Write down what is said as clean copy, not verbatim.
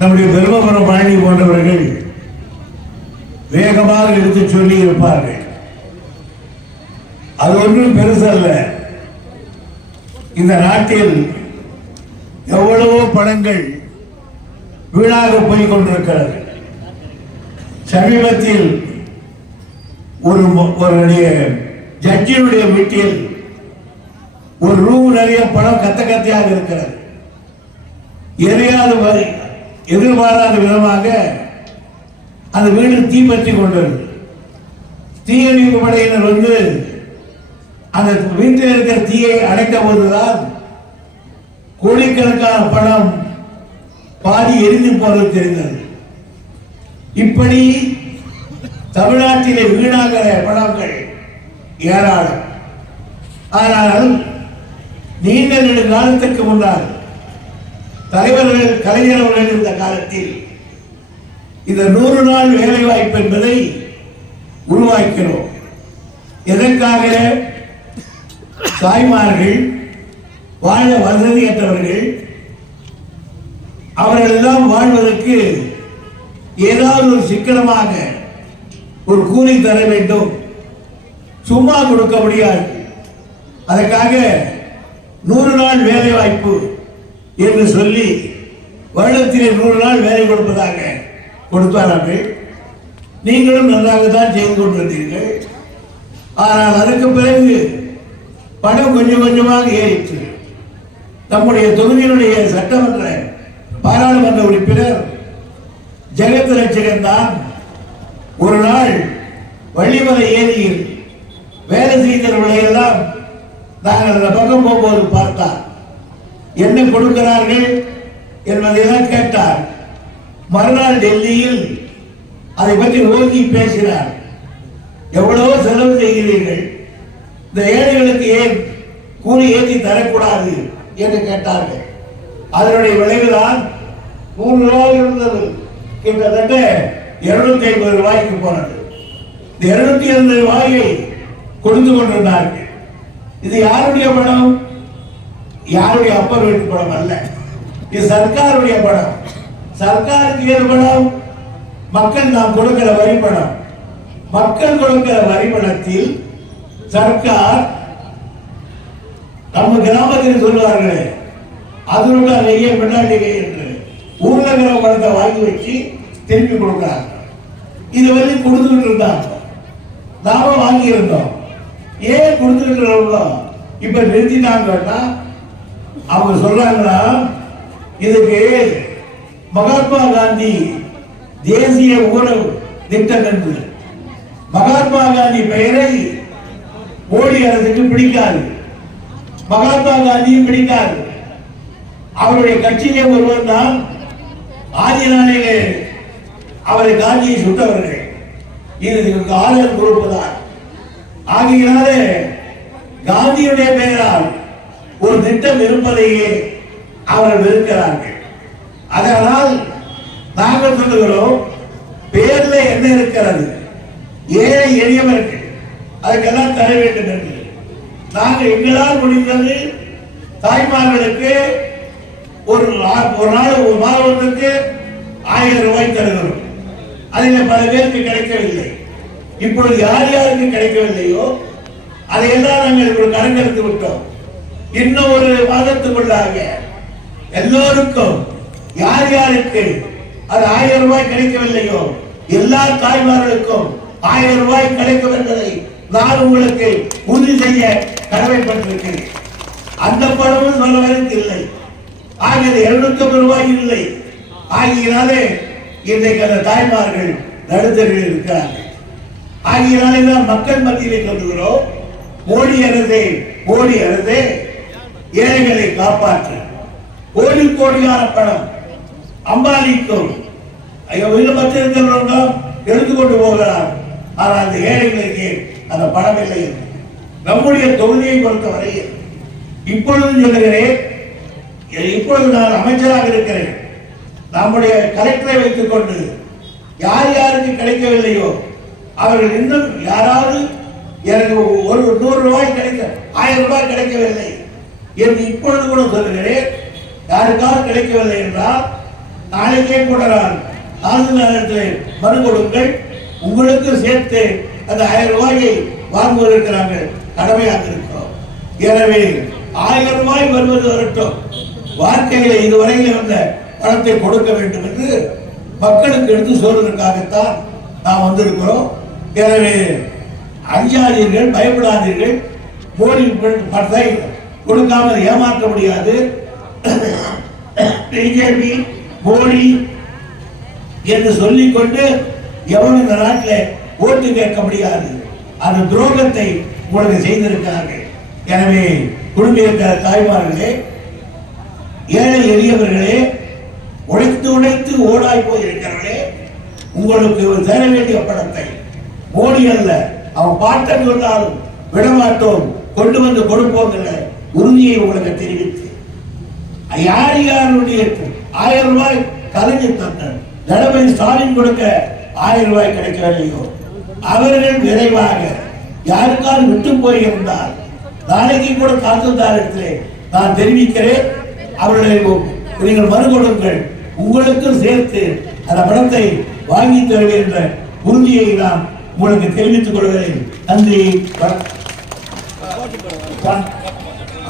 நம்முடைய பெருமபுரம் பழனி போன்றவர்கள் வேகமாக எடுத்து சொல்லி இருப்பார்கள். அது ஒன்றும் பெருசல்ல. இந்த நாட்டில் எவ்வளவோ பணங்கள் வீணாக போய் கொண்டிருக்கிறது. சமீபத்தில் ஒரு ஜட்ஜியுடைய வீட்டில் ஒரு ரூம் நிறைய பணம் கத்த கத்தையாக இருக்கிறது. எதிர்பாராத விதமாக அந்த வீடு தீப்பற்றி கொண்டது. தீயணைப்பு படையினர் வந்து அந்த வீட்டில் இருக்கிற தீயை அடைத்த போதுதான் கோடிக்கணக்கான பணம் பாதி எரிந்து போவது தெரிந்தது. இப்படி தமிழ்நாட்டிலே வீணாகிற பணங்கள் ஏராளம். ஆனால் நீண்ட நெடுங்காலத்துக்கு முன்னால் தலைவர்கள் கலைஞர் அவர்கள் இருந்த காலத்தில் இந்த 100 நாள் வேலை வாய்ப்பு என்பதை உருவாக்கிறோம். எதற்காக? தாய்மார்கள், வாழ வசதியற்றவர்கள், அவர்கள் எல்லாம் வாழ்வதற்கு ஏதாவது ஒரு சிக்கனமாக ஒரு கூலி தர வேண்டும். சும்மா கொடுக்க முடியாது. அதற்காக 100 நாள் வேலை வாய்ப்பு என்று சொல்லி வருடத்திலே 100 நாள் வேலை கொடுப்பதாக கொடுத்தார்கள். நீங்களும் நன்றாகத்தான் செய்து கொண்டிருந்தீர்கள். ஆனால் அதற்கு பிறகு பணம் கொஞ்சம் கொஞ்சமாக ஏறிற்று. நம்முடைய தொகுதியினுடைய சட்டமன்ற பாராளுமன்ற உறுப்பினர் ஜெகத் ரட்சகன் தான் ஒரு நாள் வள்ளிமலை ஏரியில் வேலை செய்தவர்களை எல்லாம் நாங்கள் அந்த பக்கம் போகும்போது பார்த்தார். என்ன கொடுக்கிறார்கள் என்பதையெல்லாம் கேட்டார். மறுநாள் டெல்லியில் அதை பற்றி ஓங்கி பேசினார். எவ்வளவோ செலவு செய்கிறீர்கள், இந்த ஏழைகளுக்கு ஏன் கூலி ஏற்றி தரக்கூடாது என்று கேட்டார்கள். அதனுடைய விளைவுதான் 100 ரூபாய் இருந்தது கிட்டத்தட்ட 250 ரூபாய்க்கு போனது. இந்த 250 ரூபாயை கொடுத்து கொண்டிருந்தார்கள். இது யாருடைய பணம்? யாருடைய அப்பர் வீட்டு பணம் அல்ல. இது சர்க்காருடைய பணம். சர்க்காருக்கு ஏது பணம்? மக்கள் நாம் கொடுக்கிற வரி பணம். மக்கள் கொடுக்கிற வரி பணத்தில் சர்க்கார் நம்ம கிராமத்தில் சொல்வார்களே அதனுடைய நெய்ய பெண்ணாட்டிகை என்று ஊர்ல இருக்கிற பணத்தை வாங்கி வச்சு திருப்பி கொடுக்கிறாங்க. இது வரை கொடுத்துக்கிட்டு இருந்தாங்க, நாம வாங்கி இருந்தோம். ஏன் கொடுத்துக்கிட்டு இருந்தோம்? இப்ப நிறுத்திட்டாங்கன்னா அவங்க சொல்றாங்களா, இதுக்கு மகாத்மா காந்தி தேசிய ஊரக திட்டம் என்று. மகாத்மா காந்தி பெயரை மோடி அரசுக்கு பிடிக்காது, மகாத்மா காந்தியும் பிடிக்காது. அவருடைய கட்சியிலே ஒருவர் தான் ஆதிநாளிலே அவரை காந்தியை சுட்டவர்கள். இது ஆளுநர் குரூப் தான். ஆகையினாலே காந்தியுடைய பெயரால் ஒரு திட்டம் இருப்பதையே அவர்கள் வெறுக்கிறார்கள். அதனால் நாங்கள் சொல்லுகிறோம், பேர்ல என்ன இருக்கிறது? ஏழை எளியவர்கள் அதுக்கெல்லாம் தர வேண்டும் என்று. நாங்கள் எங்களால் முடிந்தது தாய்மார்களுக்கு ஒரு நாள் ஒரு மாதத்துக்கு 1000 ரூபாய் தருகிறோம். அதில் பல பேருக்கு கிடைக்கவில்லை. இப்பொழுது யார் யாருக்கு கிடைக்கவில்லையோ அதையெல்லாம் நாங்கள் ஒரு கணக்கெடுத்து விட்டோம். இன்னும் ஒரு மாதத்துக்குள்ளாக எல்லோருக்கும் யார் யாருக்கு அது 1000 ரூபாய் கிடைக்கவில்லையோ எல்லா தாய்மார்களுக்கும் 1000 ரூபாய் கிடைக்கும் என்பதை நான் உங்களுக்கு உறுதி செய்ய கடமைப்பட்டிருக்கிறேன். அந்த பணமும் சொல்லுவதற்கு இல்லை. ஆகியது 250 ரூபாய் இல்லை. ஆகியனாலே இன்றைக்கு அந்த தாய்மார்கள் நடுத்தரில் இருக்கிறார்கள். ஆகியனாலே தான் மக்கள் மத்தியிலே சொல்லுகிறோம், மோடி அரசே ஏழைகளை காப்பாற்று. கோடி கோடியான பணம் அம்பானிக்கும் மற்றிருக்கிறவர்களும் எடுத்துக்கொண்டு போகிறார். ஆனால் அந்த ஏழைகளுக்கு அந்த பணம் இல்லை. நம்முடைய தொகுதியை பொறுத்தவரையில் இப்பொழுது சொல்லுகிறேன், இப்பொழுது நான் அமைச்சராக இருக்கிறேன். நம்முடைய கலெக்டரை வைத்துக் கொண்டு யார் யாருக்கு கிடைக்கவில்லையோ அவர்கள் இன்னும் யாராவது எனக்கு ஒரு 100 ரூபாய் கிடைக்க 1000 ரூபாய் கிடைக்கவில்லை என்று இப்பொழுது கூட சொல்லுகிறேன். யாருக்காவது கிடைக்கவில்லை என்றால் நாளைக்கே கூட ஆளுநரிடத்தில் மனு கொடுங்கள். உங்களுக்கு சேர்த்து அந்த 1000 ரூபாயை வாங்குவதற்கு நாங்கள் கடமையாக இருக்கிறோம். எனவே 1000 ரூபாய் வருவது வரட்டும், வாழ்க்கையில இதுவரையில் வந்த பணத்தை கொடுக்க வேண்டும் என்று மக்களுக்கு எடுத்து சொல்வதற்காகத்தான் நாம் வந்திருக்கிறோம். எனவே அஞ்சாதீர்கள், பயப்படாதீர்கள். மோடி பணத்தை கொடுக்காமல் ஏமாற்ற முடியாது. பிஜேபி மோடி என்று சொல்லிக்கொண்டு எவனும் இந்த நாட்டில் ஓட்டு கேட்க முடியாது. அந்த துரோகத்தை உங்களுக்கு செய்திருக்கிறார்கள். எனவே குடும்ப தாய்மார்களே, ஏழை எளியவர்களே, உழைத்து உழைத்து ஓடாய் போயிருக்கிறவர்களே, உங்களுக்கு சேர வேண்டிய பணத்தை மோடி அல்ல அவன் பாட்டன் சொன்னாலும் விடமாட்டோம், கொண்டு வந்து கொடுப்போம் என்ற உறுதியை உங்களுக்கு தெரிவித்து யார் யாருடைய 1000 ரூபாய் கலைஞர் தந்தார், தளபதி ஸ்டாலின் கொடுக்க 1000 ரூபாய் கிடைக்கவில்லையோ அவர்கள் விரைவாக யாருக்காவது விட்டு போயிருந்தால் நாளைக்கு கூட தாசில்தாரிடத்திலே நான் தெரிவிக்கிறேன். அவர்களை நீங்கள் மனு கொடுங்கள், உங்களுக்கும் சேர்த்து அந்த பணத்தை வாங்கி தருவேன் என்ற உறுதியை நான் உங்களுக்கு தெரிவித்துக் கொள்கிறேன். நன்றி.